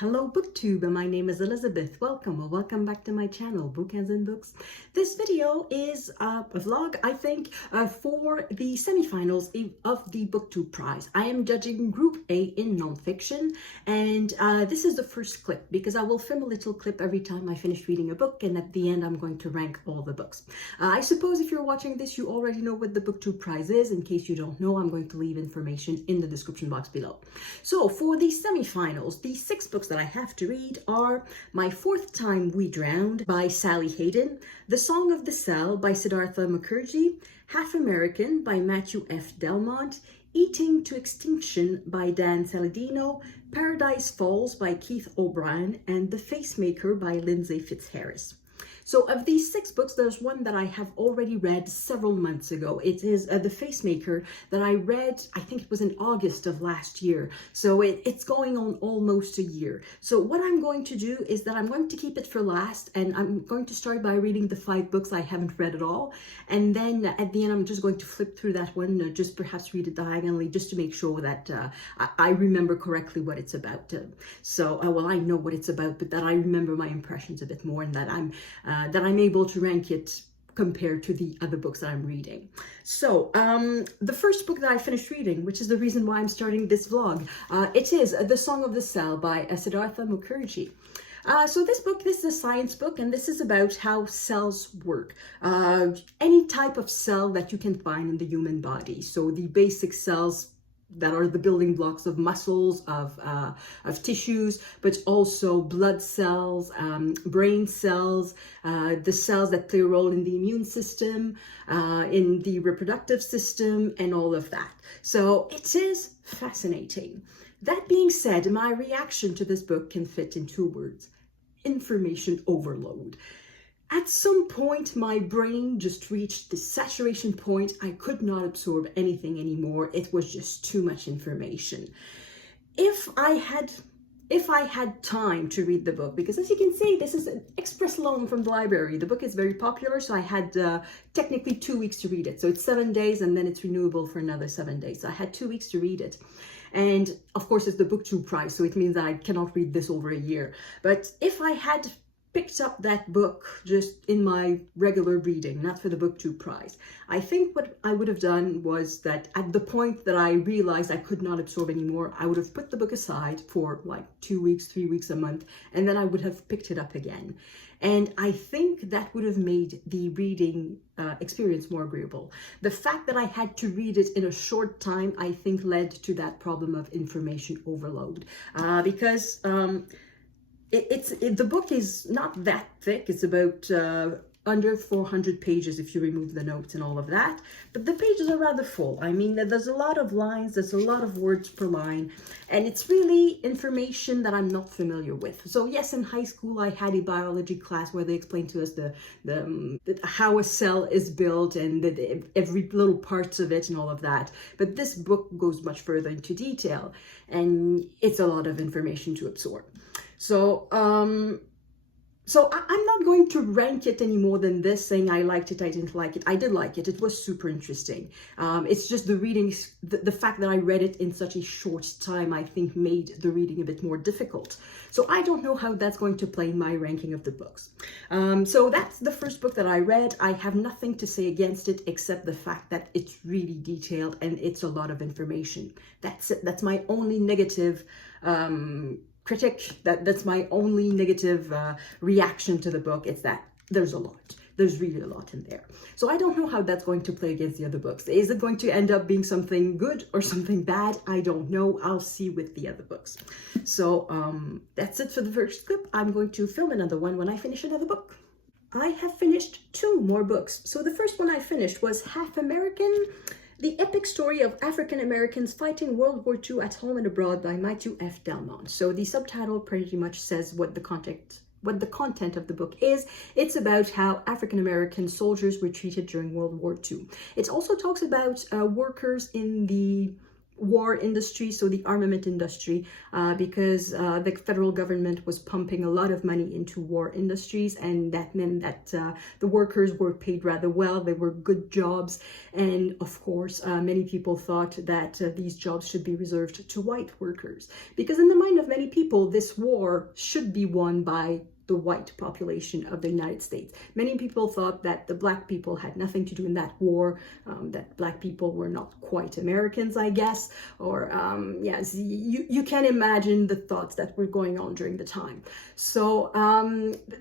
Hello Booktube, and my name is Elizabeth. Welcome or welcome back to my channel, Book as in Books. This video is a vlog, I think, for the semifinals of the Booktube prize. I am judging Group A in Nonfiction, and this is the first clip because I will film a little clip every time I finish reading a book, and at the end I'm going to rank all the books. I suppose if you're watching this, you already know what the Booktube prize is. In case you don't know, I'm going to leave information in the description box below. So for the semifinals, the 6 books that I have to read are My Fourth Time We Drowned by Sally Hayden, The Song of the Cell by Siddhartha Mukherjee, Half American by Matthew F. Delmont, Eating to Extinction by Dan Saladino, Paradise Falls by Keith O'Brien, and The Facemaker by Lindsay Fitzharris. So of these 6 books, there's one that I have already read several months ago. It is The Facemaker that I read, I think it was in August of last year. So it's going on almost a year. So what I'm going to do is that I'm going to keep it for last, and I'm going to start by reading the 5 books I haven't read at all. And then at the end, I'm just going to flip through that one, just perhaps read it diagonally, just to make sure that I remember correctly what it's about. Well, I know what it's about, but that I remember my impressions a bit more, and that I'm able to rank it compared to the other books that I'm reading. So the first book that I finished reading, which is the reason why I'm starting this vlog, it is The Song of the Cell by Siddhartha Mukherjee. So this is a science book, and this is about how cells work. Any type of cell that you can find in the human body. So the basic cells that are the building blocks of muscles, of tissues, but also blood cells, brain cells, the cells that play a role in the immune system, in the reproductive system, and all of that. So it is fascinating. That being said, my reaction to this book can fit in 2 words: information overload. At some point, my brain just reached the saturation point. I could not absorb anything anymore. It was just too much information. If I had time to read the book, because as you can see, this is an express loan from the library. The book is very popular, so I had technically 2 weeks to read it. So it's 7 days, and then it's renewable for another 7 days. So I had 2 weeks to read it. And of course, it's the Booktube prize, so it means that I cannot read this over a year. But if I had picked up that book just in my regular reading, not for the Booktube prize, I think what I would have done was that at the point that I realized I could not absorb anymore, I would have put the book aside for like 2 weeks, 3 weeks, a month, and then I would have picked it up again. And I think that would have made the reading experience more agreeable. The fact that I had to read it in a short time, I think led to that problem of information overload, because the book is not that thick. It's about under 400 pages if you remove the notes and all of that, but the pages are rather full. I mean, there's a lot of lines, there's a lot of words per line, and it's really information that I'm not familiar with. So yes, in high school I had a biology class where they explained to us how a cell is built and every little parts of it and all of that, but this book goes much further into detail, and it's a lot of information to absorb. So I'm not going to rank it any more than this, saying I liked it, I didn't like it. I did like it. It was super interesting. It's just the reading, the fact that I read it in such a short time, I think made the reading a bit more difficult. So I don't know how that's going to play in my ranking of the books. So that's the first book that I read. I have nothing to say against it except the fact that it's really detailed and it's a lot of information. That's it. That's my only negative critic. That's my only negative reaction to the book. It's that there's a lot. There's really a lot in there. So I don't know how that's going to play against the other books. Is it going to end up being something good or something bad? I don't know. I'll see with the other books. So that's it for the first clip. I'm going to film another one when I finish another book. I have finished 2 more books. So the first one I finished was Half American, The Epic Story of African Americans Fighting World War II at Home and Abroad by Matthew F. Delmont. So the subtitle pretty much says what the content of the book is. It's about how African American soldiers were treated during World War II. It also talks about workers in the war industry, so the armament industry, because the federal government was pumping a lot of money into war industries, and that meant that the workers were paid rather well. They were good jobs, and of course many people thought that these jobs should be reserved to white workers, because in the mind of many people this war should be won by the white population of the United States. Many people thought that the black people had nothing to do in that war, that black people were not quite Americans, I guess, or yes, you can imagine the thoughts that were going on during the time. So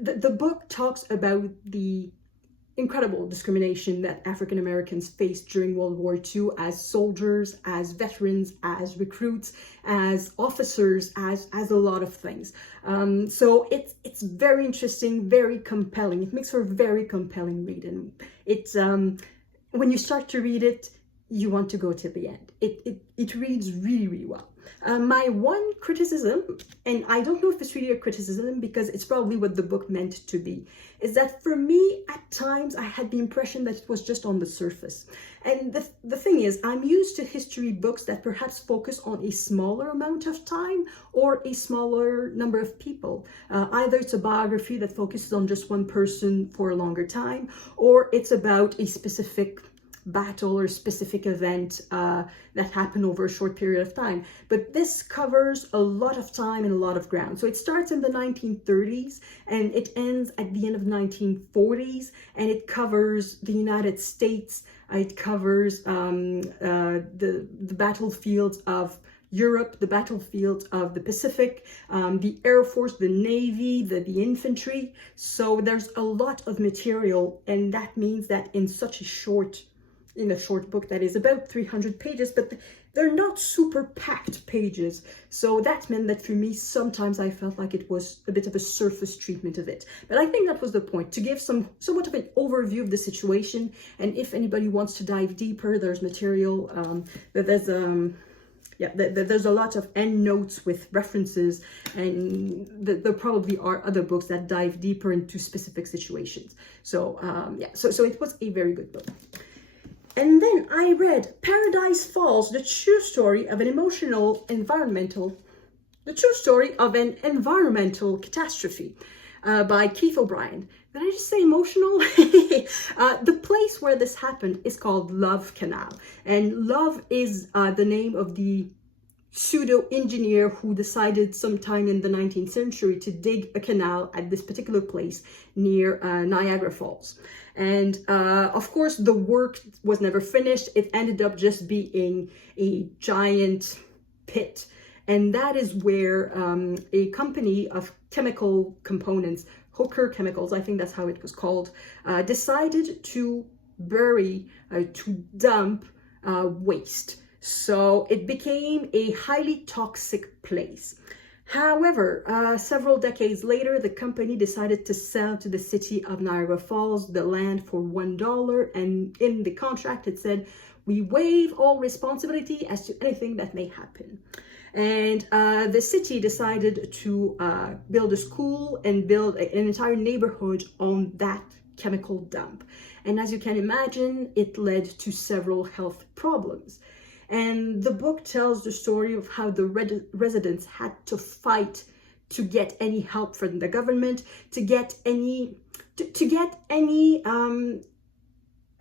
the book talks about the incredible discrimination that African Americans faced during World War II as soldiers, as veterans, as recruits, as officers, as a lot of things. So it's very interesting, very compelling. It makes for a very compelling read, and it's when you start to read it, you want to go to the end. It reads really, really well. My one criticism, and I don't know if it's really a criticism because it's probably what the book meant to be, is that for me, at times, I had the impression that it was just on the surface. And the thing is, I'm used to history books that perhaps focus on a smaller amount of time or a smaller number of people. Either it's a biography that focuses on just one person for a longer time, or it's about a specific battle or specific event that happened over a short period of time. But this covers a lot of time and a lot of ground. So it starts in the 1930s and it ends at the end of the 1940s, and it covers the United States. It covers the battlefields of Europe, the battlefield of the Pacific, the Air Force, the Navy, the infantry. So there's a lot of material, and that means that in a short book that is about 300 pages, but they're not super packed pages. So that meant that for me, sometimes I felt like it was a bit of a surface treatment of it. But I think that was the point, to give somewhat of an overview of the situation. And if anybody wants to dive deeper, there's material, there's a lot of endnotes with references, and there probably are other books that dive deeper into specific situations. So so it was a very good book. And then I read Paradise Falls, the true story of an environmental catastrophe by Keith O'Brien. Did I just say emotional? The place where this happened is called Love Canal. And Love is the name of the pseudo-engineer who decided sometime in the 19th century to dig a canal at this particular place near Niagara Falls. And of course, the work was never finished. It ended up just being a giant pit. And that is where a company of chemical components, Hooker Chemicals, I think that's how it was called, decided to dump waste. So it became a highly toxic place. However, several decades later, the company decided to sell to the city of Niagara Falls the land for $1. And in the contract, it said, we waive all responsibility as to anything that may happen. And the city decided to build a school and build an entire neighborhood on that chemical dump. And as you can imagine, it led to several health problems. And the book tells the story of how the residents had to fight to get any help from the government, to get any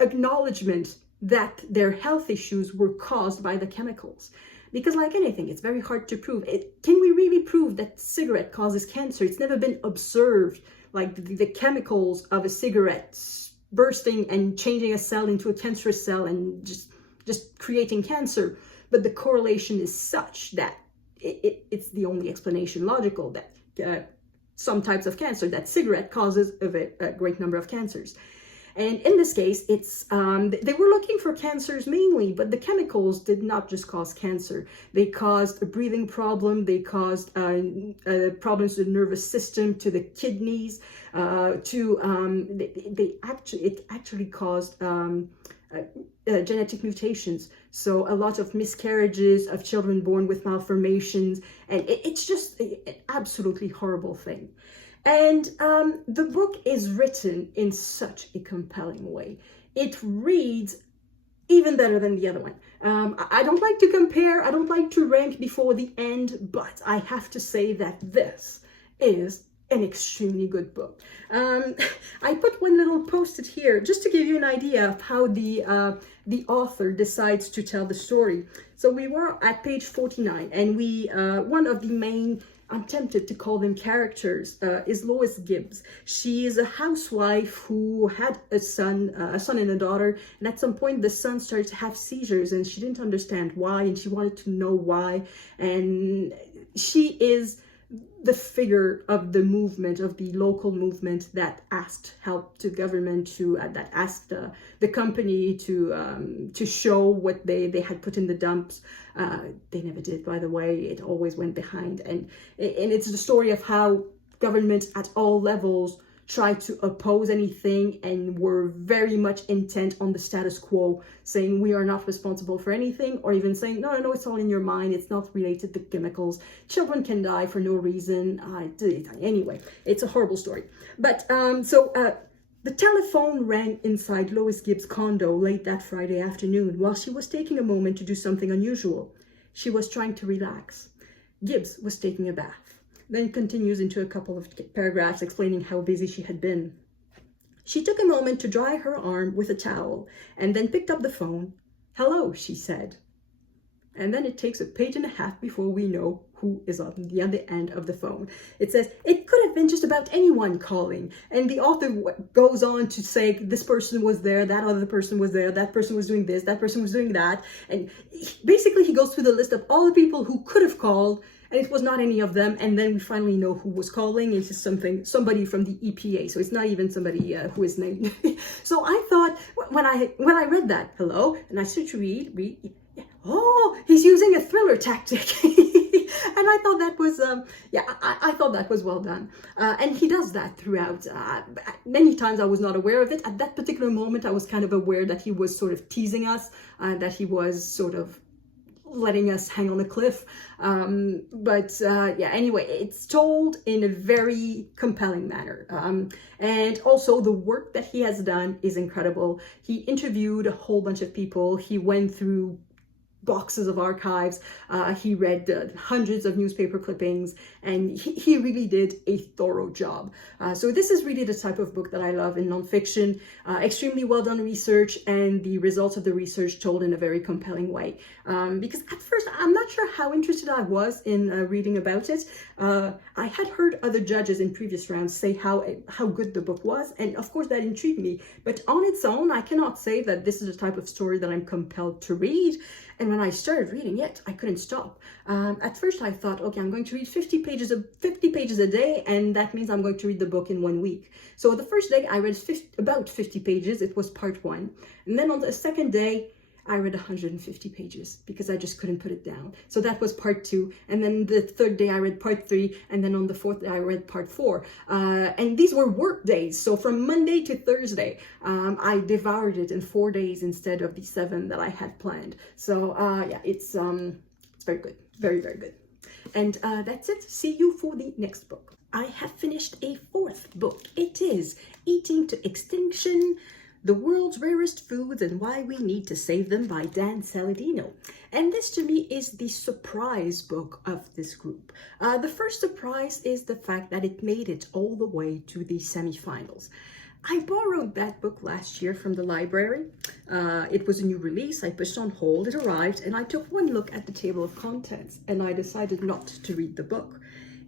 acknowledgement that their health issues were caused by the chemicals. Because like anything, it's very hard to prove. Can we really prove that cigarette causes cancer? It's never been observed, like the chemicals of a cigarette bursting and changing a cell into a cancerous cell and just creating cancer. But the correlation is such that it's the only explanation logical, that some types of cancer, that cigarette causes a great number of cancers. And in this case, it's they were looking for cancers mainly, but the chemicals did not just cause cancer. They caused a breathing problem. They caused problems to the nervous system, to the kidneys. It actually caused genetic mutations. So a lot of miscarriages of children born with malformations, and it's just an absolutely horrible thing. And the book is written in such a compelling way. It reads even better than the other one. I don't like to compare, I don't like to rank before the end, but I have to say that this is an extremely good book. I put one little post-it here just to give you an idea of how the author decides to tell the story. So we were at page 49, and one of the main, I'm tempted to call them characters, is Lois Gibbs. She is a housewife who had a son and a daughter, and at some point the son started to have seizures, and she didn't understand why, and she wanted to know why. And she is the figure of the movement, of the local movement that asked help to government, that asked the company to show what they had put in the dumps. They never did, by the way. It always went behind, and it's the story of how government at all levels tried to oppose anything and were very much intent on the status quo, saying we are not responsible for anything, or even saying no, it's all in your mind, it's not related to chemicals, children can die for no reason. Anyway, it's a horrible story. But the telephone rang inside Lois Gibbs' condo late that Friday afternoon while she was taking a moment to do something unusual. She was trying to relax. Gibbs was taking a bath. Then it continues into a couple of paragraphs explaining how busy she had been. She took a moment to dry her arm with a towel and then picked up the phone. "Hello," she said. And then it takes a page and a half before we know who is on the other end of the phone. It says, it could have been just about anyone calling. And the author goes on to say, this person was there, that other person was there, that person was doing this, that person was doing that. And basically he goes through the list of all the people who could have called, and it was not any of them. And then we finally know who was calling. It's just somebody from the EPA. So it's not even somebody who is named. So I thought, when I read that, hello, and I started to read, oh, he's using a thriller tactic. And I thought that was, I thought that was well done. And he does that throughout. Many times I was not aware of it. At that particular moment, I was kind of aware that he was sort of teasing us, that he was sort of letting us hang on a cliff. Anyway, it's told in a very compelling manner. And also the work that he has done is incredible. He interviewed a whole bunch of people. He went through boxes of archives. He read hundreds of newspaper clippings, and he really did a thorough job. So this is really the type of book that I love in nonfiction. Extremely well done research, and the results of the research told in a very compelling way. Because at first, I'm not sure how interested I was in reading about it. I had heard other judges in previous rounds say how good the book was, and of course that intrigued me. But on its own, I cannot say that this is the type of story that I'm compelled to read. And when I started reading it, I couldn't stop. At first I thought, okay, I'm going to read 50 pages a day, and that means I'm going to read the book in 1 week. So the first day I read about 50 pages, it was part 1. And then on the second day, I read 150 pages because I just couldn't put it down. So that was part 2. And then the third day I read part 3. And then on the fourth day I read part 4. And these were work days. So from Monday to Thursday, I devoured it in 4 days instead of the 7 that I had planned. So it's very good. Very, very good. And that's it. See you for the next book. I have finished a 4th book. It is Eating to Extinction: The World's Rarest Foods and Why We Need to Save Them by Dan Saladino. And this to me is the surprise book of this group. The first surprise is the fact that it made it all the way to the semifinals. I borrowed that book last year from the library. It was a new release. I pushed on hold, it arrived, and I took one look at the table of contents, and I decided not to read the book.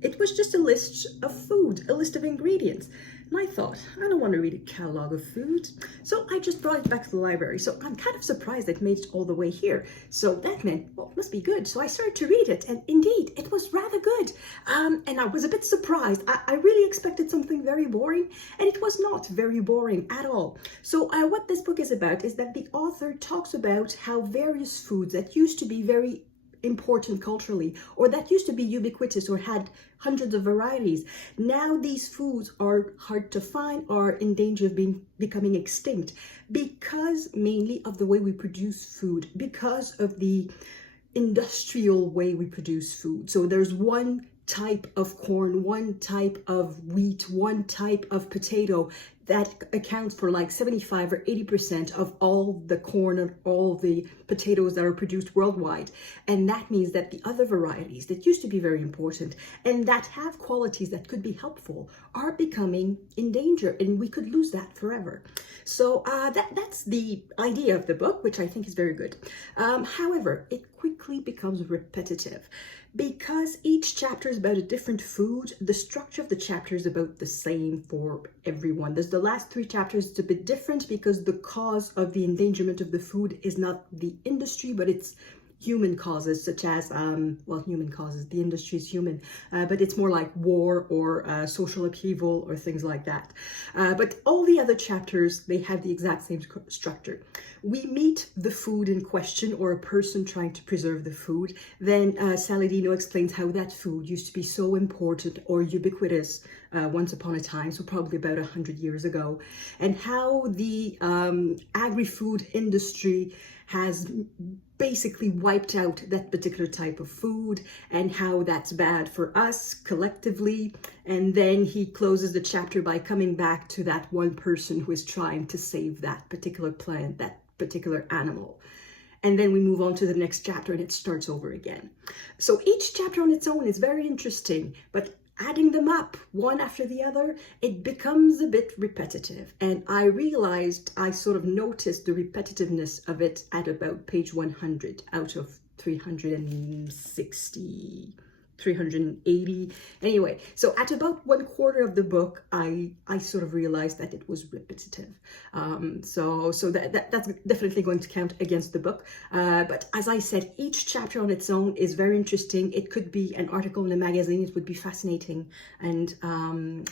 It was just a list of food, a list of ingredients. And I thought, I don't want to read a catalog of food. So I just brought it back to the library. So I'm kind of surprised it made it all the way here. So that meant, well, it must be good. So I started to read it, and indeed, it was rather good. And I was a bit surprised. I really expected something very boring, and it was not very boring at all. So what this book is about is that the author talks about how various foods that used to be very important culturally, or that used to be ubiquitous or had hundreds of varieties, now these foods are hard to find, are in danger of becoming extinct, because mainly of the way we produce food, because of the industrial way we produce food. So there's one type of corn, one type of wheat, one type of potato that accounts for like 75 or 80% of all the corn and all the potatoes that are produced worldwide. And that means that the other varieties that used to be very important and that have qualities that could be helpful are becoming in danger, and we could lose that forever. So that's the idea of the book, which I think is very good. However, it quickly becomes repetitive. Because each chapter is about a different food, the structure of the chapter is about the same for everyone. There's the last 3 chapters, it's a bit different because the cause of the endangerment of the food is not the industry, but it's human causes, such as, well, human causes, the industry is human, but it's more like war or social upheaval or things like that. But all the other chapters, they have the exact same structure. We meet the food in question or a person trying to preserve the food. Then Saladino explains how that food used to be so important or ubiquitous once upon a time, so probably about 100 years ago, and how the agri-food industry has basically wiped out that particular type of food and how that's bad for us collectively. And then he closes the chapter by coming back to that one person who is trying to save that particular plant, that particular animal. And then we move on to the next chapter and it starts over again. So each chapter on its own is very interesting, but adding them up one after the other, it becomes a bit repetitive. And I realized, I sort of noticed the repetitiveness of it at about page 100 out of 360, 380. Anyway, so at about 1/4 of the book, I sort of realized that it was repetitive. So that's definitely going to count against the book. But as I said, each chapter on its own is very interesting. It could be an article in a magazine. It would be fascinating. And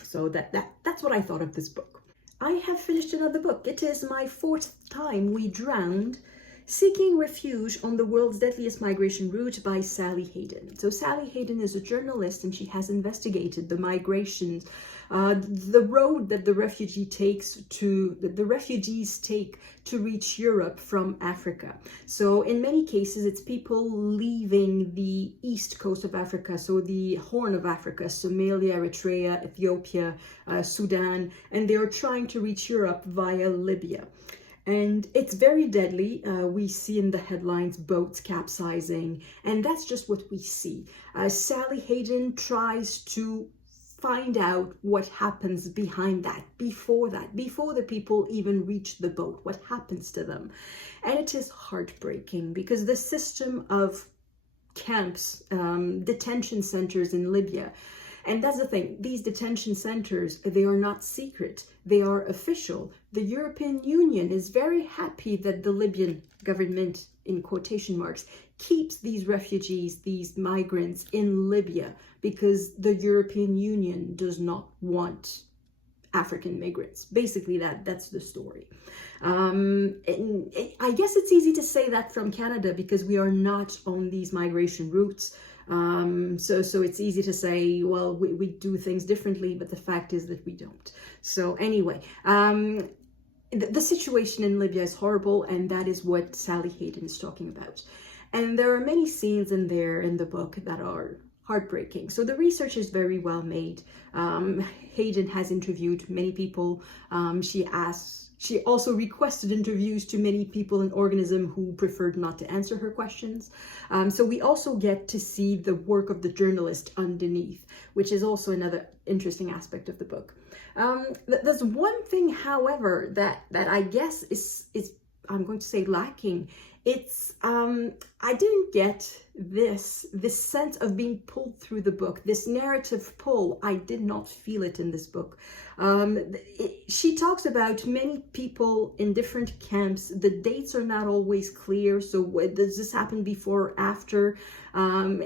so that's what I thought of this book. I have finished another book. It is my 4th time we drowned, Seeking Refuge on the World's Deadliest Migration Route by Sally Hayden. So Sally Hayden is a journalist and she has investigated the migrations, the road that the refugees take to reach Europe from Africa. So in many cases, it's people leaving the east coast of Africa, so the Horn of Africa, Somalia, Eritrea, Ethiopia, Sudan, and they are trying to reach Europe via Libya. And it's very deadly. We see in the headlines boats capsizing, and that's just what we see. Sally Hayden tries to find out what happens behind that, before the people even reach the boat, what happens to them. And it is heartbreaking because the system of camps, detention centers in Libya, and that's the thing, these detention centers, they are not secret, they are official. The European Union is very happy that the Libyan government, in quotation marks, keeps these refugees, these migrants in Libya because the European Union does not want African migrants. Basically, that's the story. I guess it's easy to say that from Canada because we are not on these migration routes. So it's easy to say, well, we do things differently, but the fact is that we don't. So anyway, the situation in Libya is horrible, and that is what Sally Hayden is talking about. And there are many scenes in the book that are heartbreaking. So the research is very well made. Hayden has interviewed many people. She also requested interviews to many people and organisms who preferred not to answer her questions. So we also get to see the work of the journalist underneath, which is also another interesting aspect of the book. There's one thing, however, that I guess is I'm going to say lacking. It's I didn't get this sense of being pulled through the book, this narrative pull. I did not feel it in this book. She talks about many people in different camps. The dates are not always clear. So does this happen before or after? Not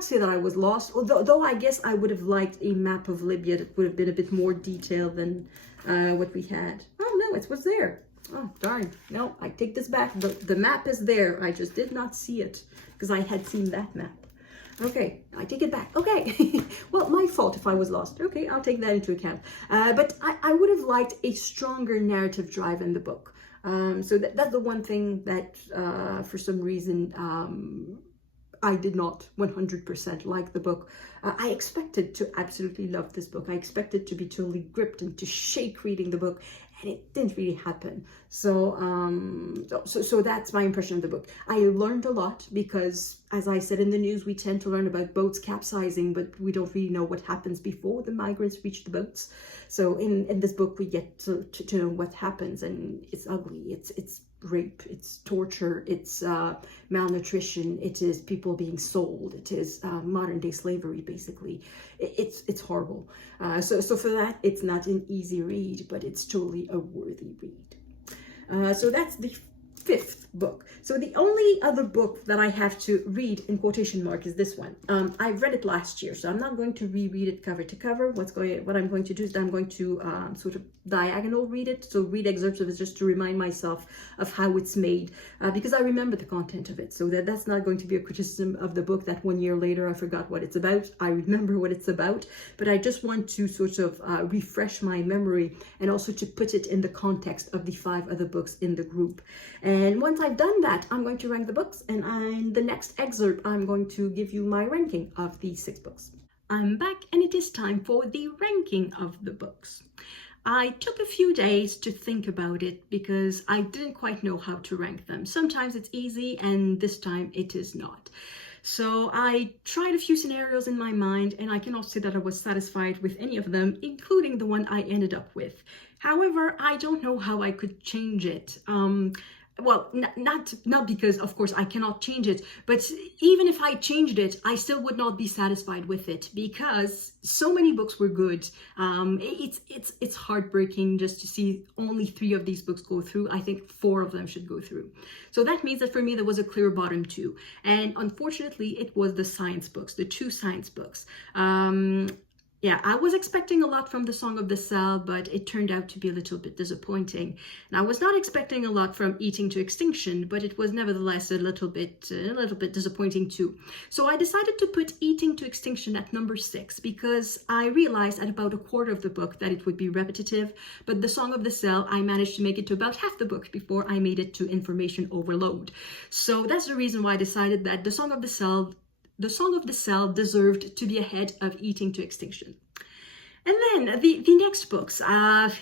to say that I was lost, although I guess I would have liked a map of Libya that would have been a bit more detailed than what we had. Oh no, it was there. Oh, darn. No, I take this back. The map is there. I just did not see it because I had seen that map. Okay, I take it back. Okay. Well, my fault if I was lost. Okay, I'll take that into account. But I would have liked a stronger narrative drive in the book. So that's the one thing that for some reason I did not 100% like the book. I expected to absolutely love this book. I expected to be totally gripped and to shake reading the book, and it didn't really happen. So that's my impression of the book. I learned a lot because, as I said in the news, we tend to learn about boats capsizing, but we don't really know what happens before the migrants reach the boats. So in this book, we get to know what happens, and it's ugly. It's rape, it's torture, it's malnutrition, it is people being sold, it is modern day slavery, basically. It's horrible. So for that, it's not an easy read, but it's totally a worthy read. So that's the 5th book. So the only other book that I have to read in quotation mark is this one. I read it last year, so I'm not going to reread it cover to cover. What I'm going to do is I'm going to sort of diagonal read it. So read excerpts of it just to remind myself of how it's made, because I remember the content of it. So that's not going to be a criticism of the book that 1 year later I forgot what it's about. I remember what it's about, but I just want to sort of refresh my memory and also to put it in the context of the 5 other books in the group. And once I've done that, I'm going to rank the books, and in the next excerpt, I'm going to give you my ranking of the 6 books. I'm back, and it is time for the ranking of the books. I took a few days to think about it because I didn't quite know how to rank them. Sometimes it's easy, and this time it is not. So I tried a few scenarios in my mind, and I cannot say that I was satisfied with any of them, including the one I ended up with. However, I don't know how I could change it. Well, not because, of course, I cannot change it, but even if I changed it, I still would not be satisfied with it because so many books were good. It's heartbreaking just to see only 3 of these books go through. I think 4 of them should go through. So that means that for me, there was a clear bottom 2. And unfortunately, it was the science books, the 2 science books. Yeah, I was expecting a lot from The Song of the Cell, but it turned out to be a little bit disappointing. And I was not expecting a lot from Eating to Extinction, but it was nevertheless a little bit disappointing too. So I decided to put Eating to Extinction at number 6 because I realized at about a quarter of the book that it would be repetitive, but The Song of the Cell, I managed to make it to about half the book before I made it to information overload. So that's the reason why I decided that The Song of the Cell deserved to be ahead of Eating to Extinction. And then the next books,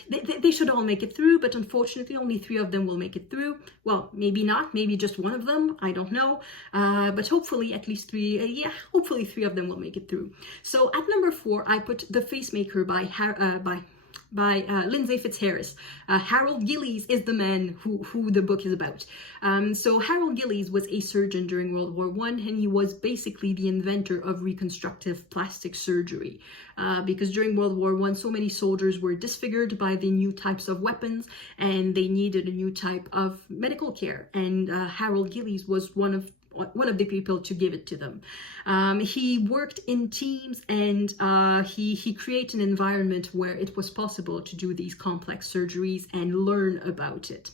they should all make it through, but unfortunately only 3 of them will make it through. Well, maybe not, maybe just 1 of them, I don't know. But hopefully at least 3, hopefully 3 of them will make it through. So at number 4, I put The Facemaker by Lindsay Fitzharris. Harold Gillies is the man who the book is about. So Harold Gillies was a surgeon during World War I, and he was basically the inventor of reconstructive plastic surgery. Because during World War I, so many soldiers were disfigured by the new types of weapons, and they needed a new type of medical care. And Harold Gillies was one of the people to give it to them. He worked in teams, and he created an environment where it was possible to do these complex surgeries and learn about it.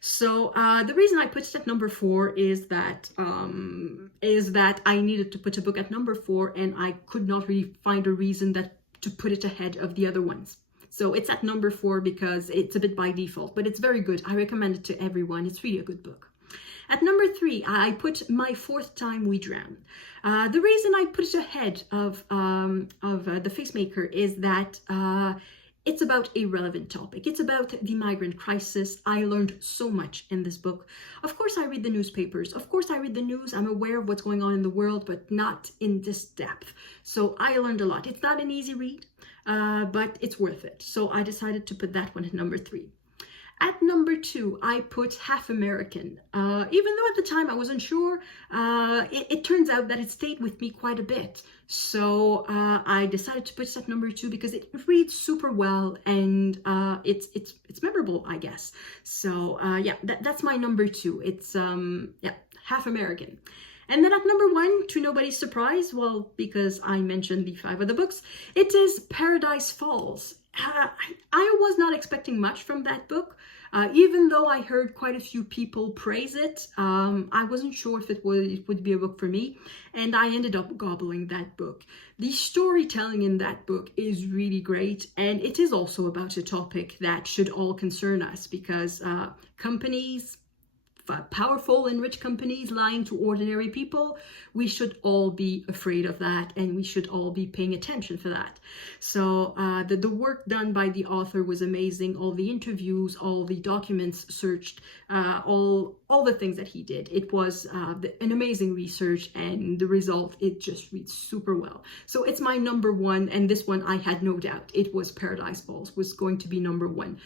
So the reason I put it at number 4 is that I needed to put a book at number 4, and I could not really find a reason to put it ahead of the other ones. So it's at number 4 because it's a bit by default, but it's very good. I recommend it to everyone. It's really a good book. At number 3, I put My Fourth Time We Drown. The reason I put it ahead of The Facemaker is that it's about a relevant topic. It's about the migrant crisis. I learned so much in this book. Of course, I read the newspapers. Of course, I read the news. I'm aware of what's going on in the world, but not in this depth. So I learned a lot. It's not an easy read, but it's worth it. So I decided to put that one at number 3. At number 2, I put Half American. Even though at the time I wasn't sure, it turns out that it stayed with me quite a bit. So I decided to put it at number 2 because it reads super well, and it's memorable, I guess. So yeah, that's my number 2. It's Half American. And then at number 1, to nobody's surprise, well, because I mentioned the 5 other books, it is Paradise Falls. I was not expecting much from that book, even though I heard quite a few people praise it. I wasn't sure if it would be a book for me, and I ended up gobbling that book. The storytelling in that book is really great, and it is also about a topic that should all concern us because companies, powerful and rich companies lying to ordinary people, we should all be afraid of that, and we should all be paying attention for that. So the work done by the author was amazing. All the interviews, all the documents searched, all the things that he did. It was an amazing research, and the result, it just reads super well. So it's my number one, and this one I had no doubt. It was Paradise Falls was going to be number one.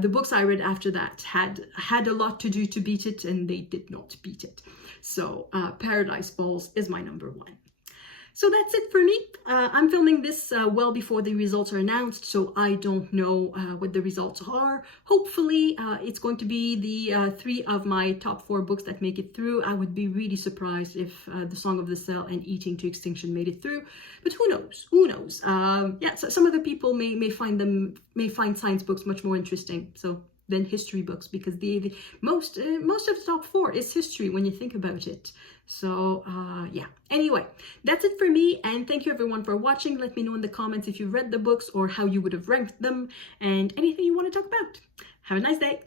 The books I read after that had a lot to do to beat it, and they did not beat it. So Paradise Falls is my number one. So that's it for me. I'm filming this well before the results are announced, so I don't know what the results are. Hopefully, it's going to be the 3 of my top 4 books that make it through. I would be really surprised if The Song of the Cell and Eating to Extinction made it through, but who knows? Who knows? Yeah, so some other people may find science books much more interesting. So than history books, because the most of the top 4 is history when you think about it. So yeah, anyway, that's it for me, and thank you everyone for watching. Let me know in the comments if you've read the books or how you would have ranked them, and anything you want to talk about. Have a nice day.